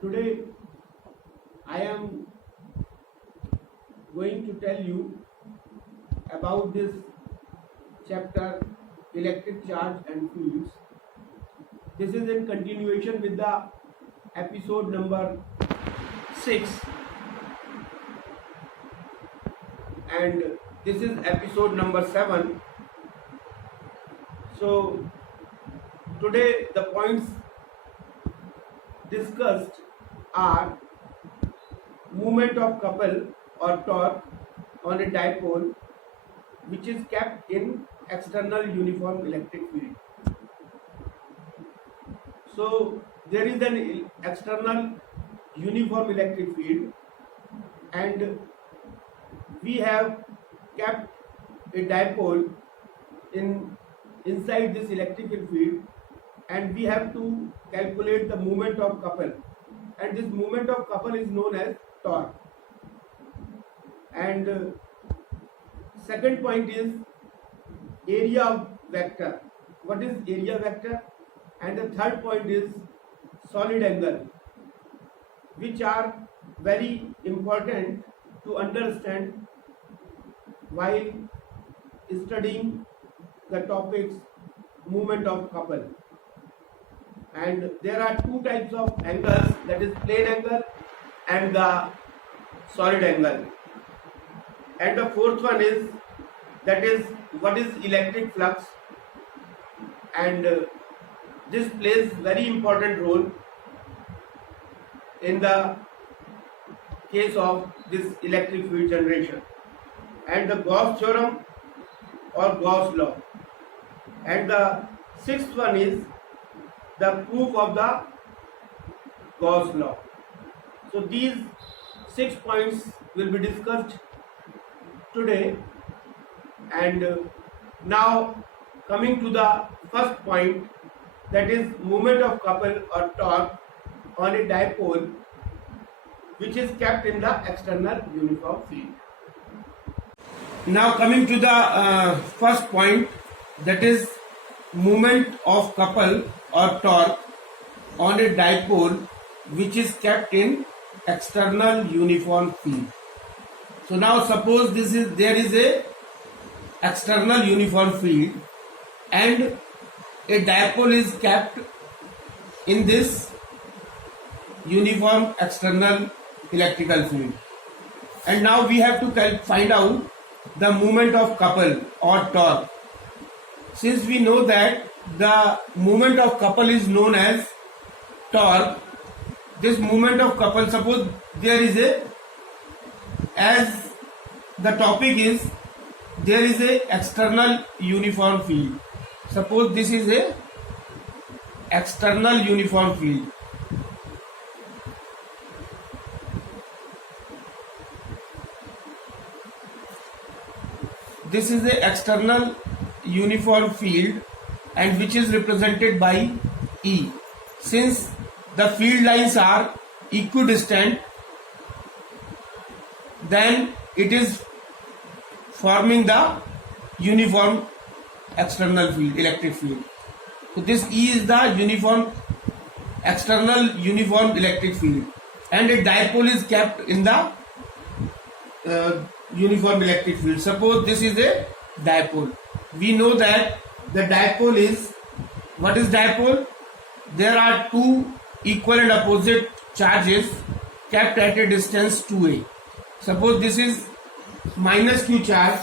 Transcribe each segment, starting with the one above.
Today I am going to tell you about this chapter electric charge and fields. This is in continuation with the episode number 6 and this is episode number 7. So today the points discussed are movement of couple or torque on a dipole which is kept in external uniform electric field. So there is an external uniform electric field and we have kept a dipole inside this electrical field, and we have to calculate the moment of couple, and this moment of couple is known as torque. And second point is area of vector. What is area vector? And the third point is solid angle, which are very important to understand while studying the topics movement of couple. And there are two types of angles, that is plane angle and the solid angle. And the fourth one is, that is what is electric flux, and this plays very important role in the case of this electric field generation, and the Gauss theorem or Gauss law. And the sixth one is the proof of the Gauss law. So these 6 points will be discussed today. And now coming to the first point, that is moment of couple or torque on a dipole which is kept in the external uniform field. Now coming to the first point, that is moment of couple or torque on a dipole which is kept in external uniform field. So now suppose there is a external uniform field and a dipole is kept in this uniform external electrical field, and now we have to find out the moment of couple or torque. Since we know that the moment of couple is known as torque, this moment of couple, suppose there is as the topic is, there is a external uniform field. Suppose this is a external uniform field. This is the external uniform field and which is represented by E. Since the field lines are equidistant, then it is forming the uniform external field, electric field. So this E is the external uniform electric field, and a dipole is kept in the uniform electric field. Suppose this is a dipole. We know that the dipole is, what is dipole? There are two equal and opposite charges kept at a distance 2a. Suppose this is minus q charge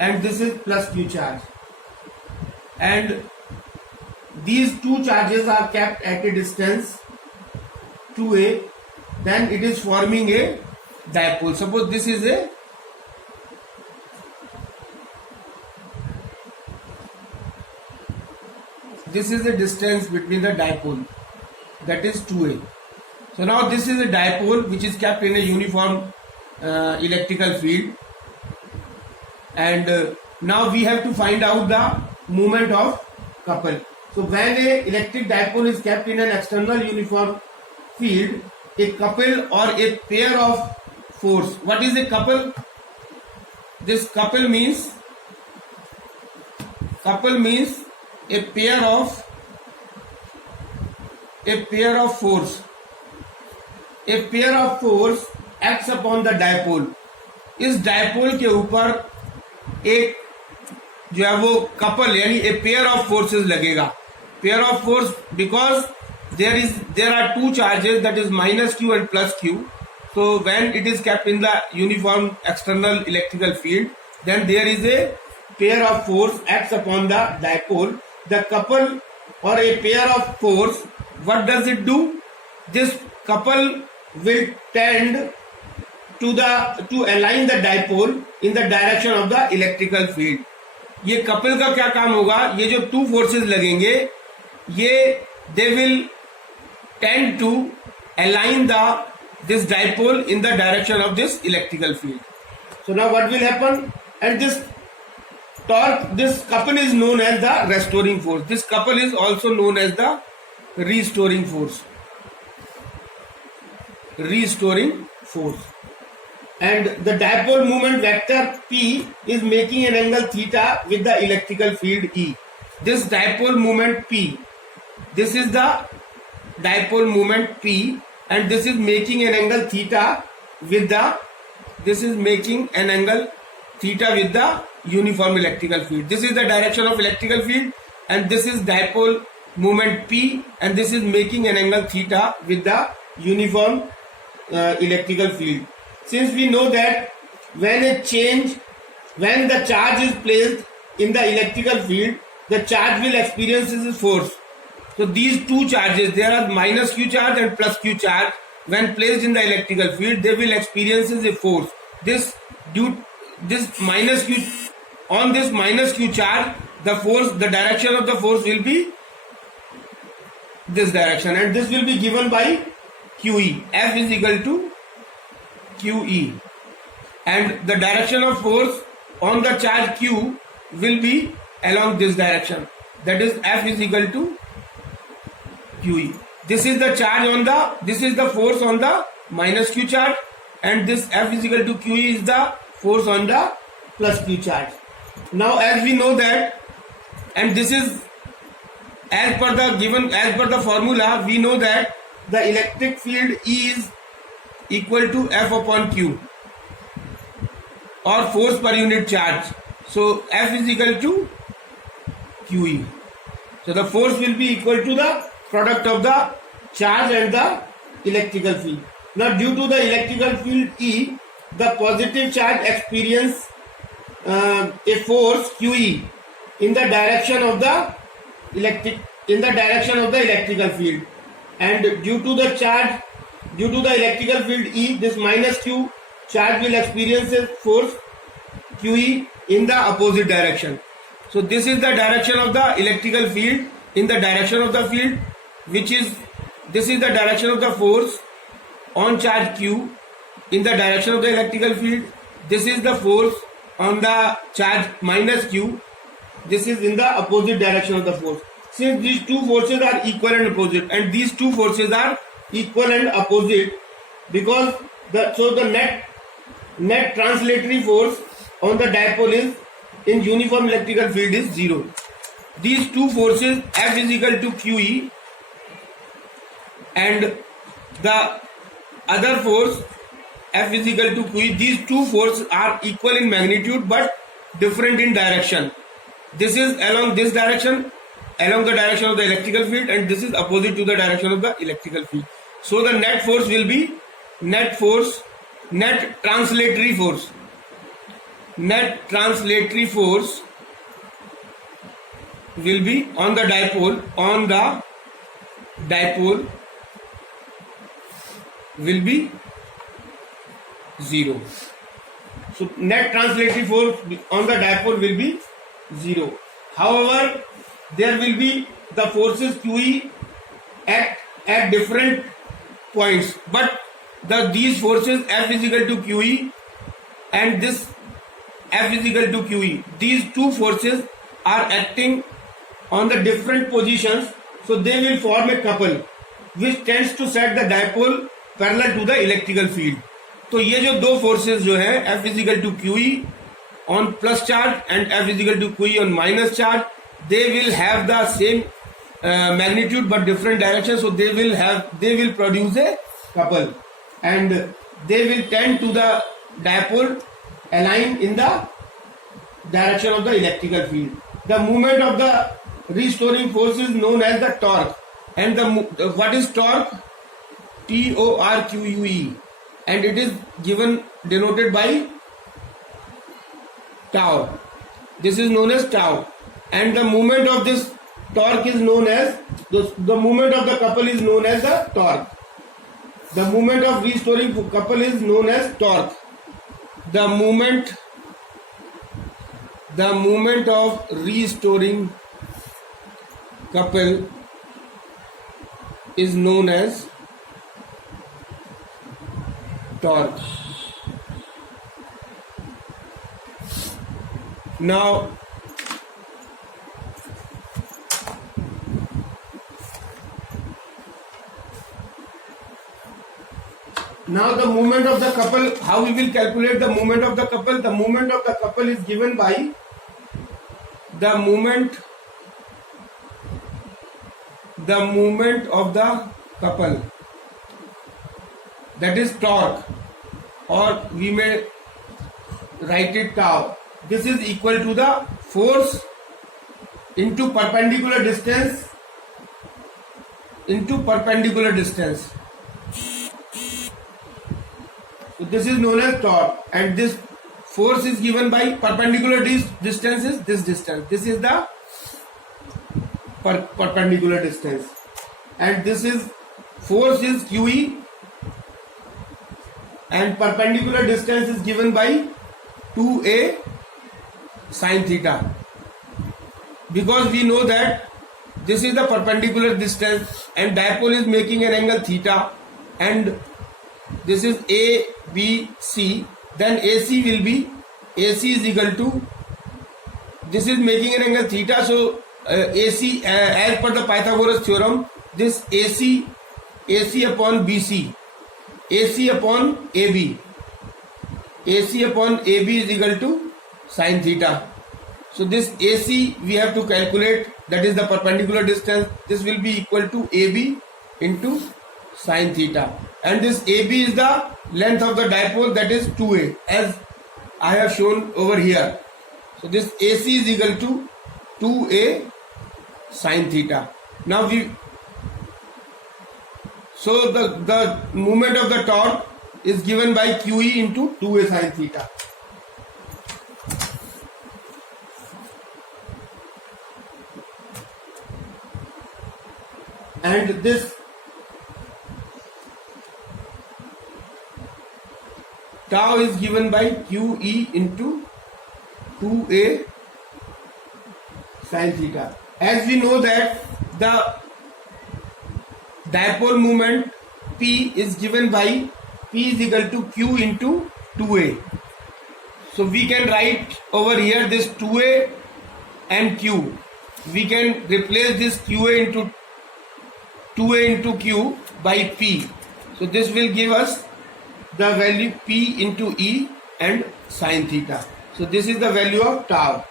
and this is plus q charge, and these two charges are kept at a distance 2a, then it is forming a dipole. Suppose this is a distance between the dipole, that is 2a. So now this is a dipole which is kept in a uniform electrical field, and now we have to find out the moment of couple. So when a electric dipole is kept in an external uniform field, a couple or a pair of force. What is a couple? This couple means a pair of a pair of force acts upon the dipole. इस dipole के ऊपर एक जो है वो couple यानी a pair of forces लगेगा. Pair of force because there are two charges, that is minus q and plus q. So when it is kept in the uniform external electrical field, then there is a pair of force acts upon the dipole. The couple or a pair of force, what does it do? This couple will tend to align the dipole in the direction of the electrical field. ये couple का क्या काम होगा? ये जो two forces लगेंगे ये they will tend to align this dipole in the direction of this electrical field. So now what will happen? And this torque, this couple is known as the restoring force. This couple is also known as the restoring force. Restoring force. And the dipole moment vector P is making an angle theta with the electrical field E. This dipole moment P, this is the dipole moment P, and this is making an angle theta with the uniform electrical field. This is the direction of electrical field, and this is dipole moment P, and this is making an angle theta with the uniform electrical field. Since we know that when the charge is placed in the electrical field, the charge will experience this force. So these two charges, there are minus q charge and plus q charge. When placed in the electrical field, they will experience a force. This minus q charge, the direction of the force will be this direction, and this will be given by QE. F is equal to QE, and the direction of force on the charge Q will be along this direction. That is F is equal to QE. This is the force on the minus Q charge, and this F is equal to QE is the force on the plus Q charge. Now as we know that, and this is as per the formula, we know that the electric field E is equal to F upon Q, or force per unit charge. So F is equal to QE. So the force will be equal to the product of the charge and the electrical field. Now due to the electrical field E, the positive charge experience a force QE in the direction of the electrical field, and due to the electrical field E, this minus Q charge will experience a force QE in the opposite direction. So this is the direction of the electrical field in the direction of the field, this is the direction of the force on charge Q in the direction of the electrical field. This is the force on the charge minus Q. This is in the opposite direction of the force. Since these two forces are equal and opposite, and these two forces are equal and opposite, because the net translatory force on the dipole is in uniform electrical field is 0. These two forces, F is equal to QE, and the other force F is equal to QE. These two forces are equal in magnitude but different in direction. This is along this direction, along the direction of the electrical field, and this is opposite to the direction of the electrical field. So the net force will be net translatory force. Net translatory force will be on the dipole will be 0. So net translatory force on the dipole will be 0. However, there will be the forces QE at different points, but these forces F is equal to QE and this F is equal to QE. These two forces are acting on the different positions, so they will form a couple which tends to set the dipole parallel to the electrical field. तो ये जो दो forces जो है F is equal to QE on plus charge and F is equal to QE on minus charge, they will have the same magnitude but different direction, so they will produce a couple, and they will tend to the dipole aligned in the direction of the electrical field. The movement of the restoring force is known as the torque, and what is torque? TORQUE, and it is denoted by tau. This is known as tau, and the movement of this torque is known as the movement of the couple is known as the torque. The movement of restoring couple is known as torque. The movement of restoring couple is known as torque. Now the movement of the couple, how we will calculate the movement of the couple? The movement of the couple is given by the movement of the couple, that is torque, or we may write it tau. This is equal to the force into perpendicular distance into perpendicular distance. So this is known as torque, and this force is given by perpendicular distance is this distance. This is the perpendicular distance, and this is force is QE, and perpendicular distance is given by 2a sin theta, because we know that this is the perpendicular distance and dipole is making an angle theta, and this is A, B, C, then AC will be, AC is equal to, this is making an angle theta, so AC, as per the Pythagoras theorem, this AC upon BC, AC upon AB is equal to sin theta. So this AC we have to calculate, that is the perpendicular distance. This will be equal to AB into sin theta, and this AB is the length of the dipole, that is 2a, as I have shown over here. So this AC is equal to 2a sin theta. Now so the movement of the torque is given by QE into 2a sin theta. And this tau is given by QE into 2a sin theta. As we know that the dipole moment P is given by P is equal to Q into 2a. So we can write over here this 2a and Q. We can replace this QA into 2a into Q by P. So this will give us the value P into E and sin theta. So this is the value of tau.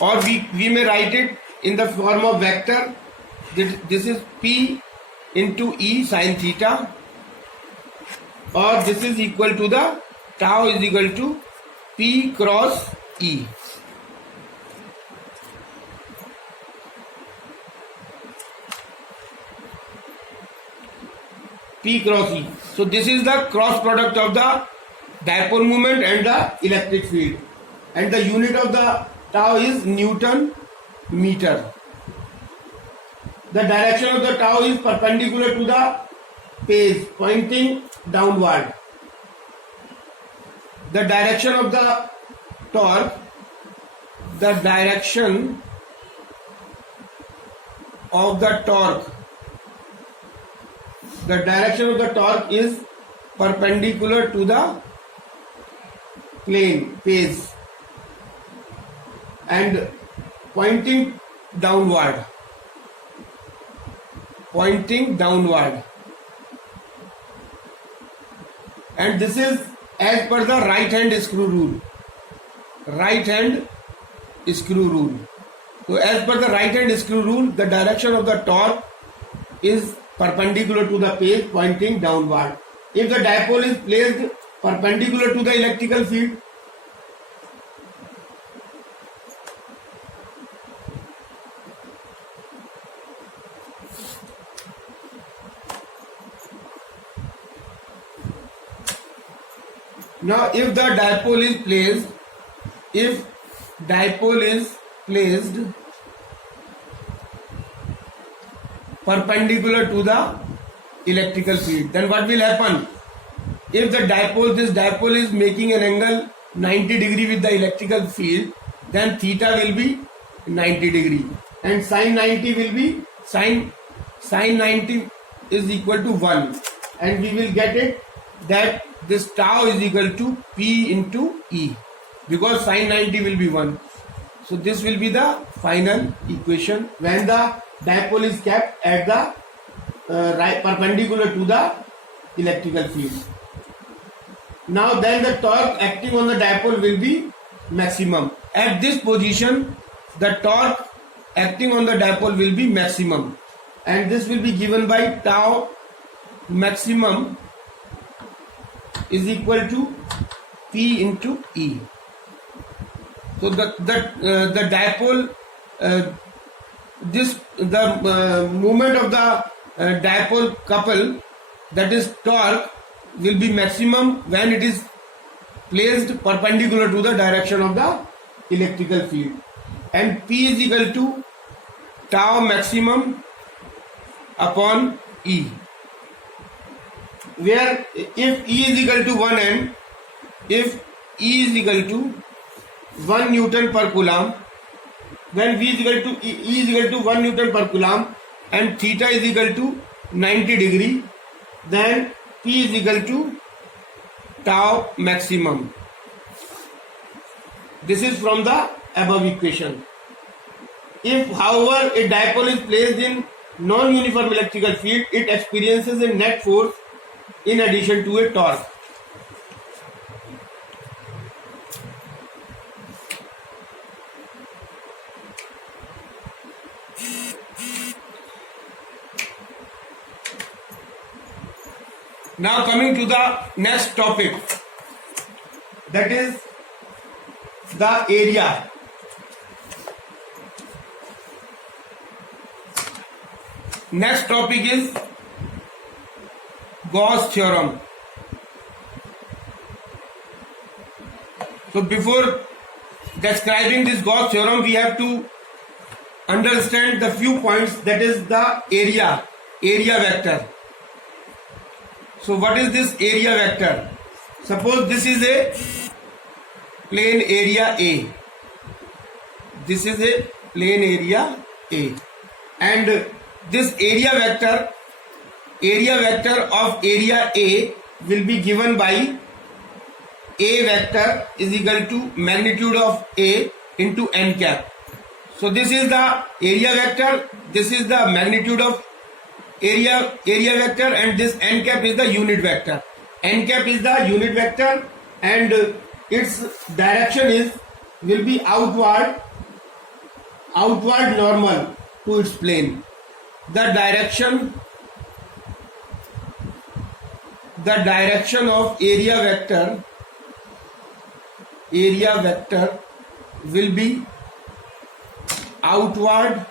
Or we may write it in the form of vector. This is P into E sin theta, or this is equal to the tau is equal to P cross E. P cross E. So this is the cross product of the dipole moment and the electric field, and the unit of the tau is Newton meter. The direction of the tau is perpendicular to the phase, pointing downward. The direction of the torque, the direction of the torque is perpendicular to the plane, phase, and pointing downward. And this is as per the right hand screw rule. So as per the right hand screw rule, the direction of the torque is perpendicular to the page pointing downward. If the dipole is placed perpendicular to the electrical field, now if the dipole is placed, perpendicular to the electrical field, then what will happen? If this dipole is making an angle 90 degree with the electrical field, then theta will be 90 degree and sin 90 will be sin 90 is equal to 1, and we will get it that this tau is equal to P into E, because sin 90 will be 1. So this will be the final equation when the dipole is kept at the perpendicular to the electrical field. Now then the torque acting on the dipole will be maximum. At this position, the torque acting on the dipole will be maximum, and this will be given by tau maximum is equal to P into E. So the dipole, the movement of the dipole couple, that is torque, will be maximum when it is placed perpendicular to the direction of the electrical field, and P is equal to tau maximum upon E, where if E is equal to 1 and if E is equal to 1 Newton per Coulomb, when E is equal to 1 Newton per Coulomb and theta is equal to 90 degree, then P is equal to tau maximum. This is from the above equation. If however a dipole is placed in non-uniform electrical field, it experiences a net force in addition to a torque. Now coming to the next topic, that is the area. Next topic is Gauss theorem. So before describing this Gauss theorem, we have to understand the few points, that is the area vector. So what is this area vector? Suppose this is a plane area A. This is a plane area A, and this area vector of area A will be given by A vector is equal to magnitude of A into n cap. So this is the area vector, this is the magnitude of area vector, and this n cap is the unit vector. N cap is the unit vector, and its direction will be outward normal to its plane. The direction of area vector will be outward